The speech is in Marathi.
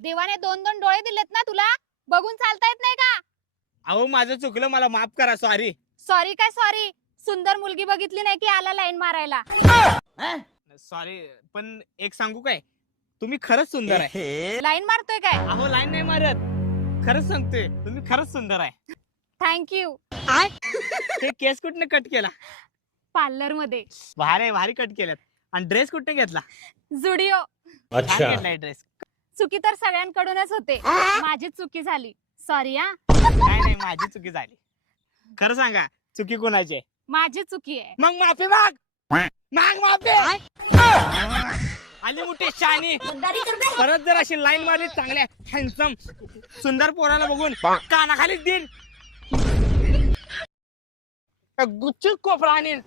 देवाने 2-2 डोळे दिलेत ना तुला, बघून चालता येत नाही का? अहो माझं चुकलं, मला माफ करा. सॉरी. सॉरी काय सॉरी? सुंदर मुलगी बघितली नाही की आला लाईन मारायला. सॉरी, पण एक सांगू काय, तुम्ही खरंच सुंदर आहे. लाईन मारतोय काय? अहो लाईन नाही मारत, खरंच सांगतोय, तुम्ही खरंच सुंदर आहे. थँक्यू. हे केस कुठने कट केला? पार्लर मध्ये. भारी भारी कट केल्यात. आणि ड्रेस कुठने घेतला? जुडिओ. छान घेतलाय ड्रेस. चुकी तर सगळ्यांकडूनच होते, माझीच चुकी झाली. सॉरी हा. नाही नाही, माझी चुकी झाली. खरं सांगा, चुकी कोणाची आहे? माझी चुकी आहे. मग माफी माग. माग माफी. आली मोठी शानी. परत जर अशी लाईन मारली चांगल्या हँडसम सुंदर पोराला बघून कानाखाली दिन गुच्छ कोपरा आणीन.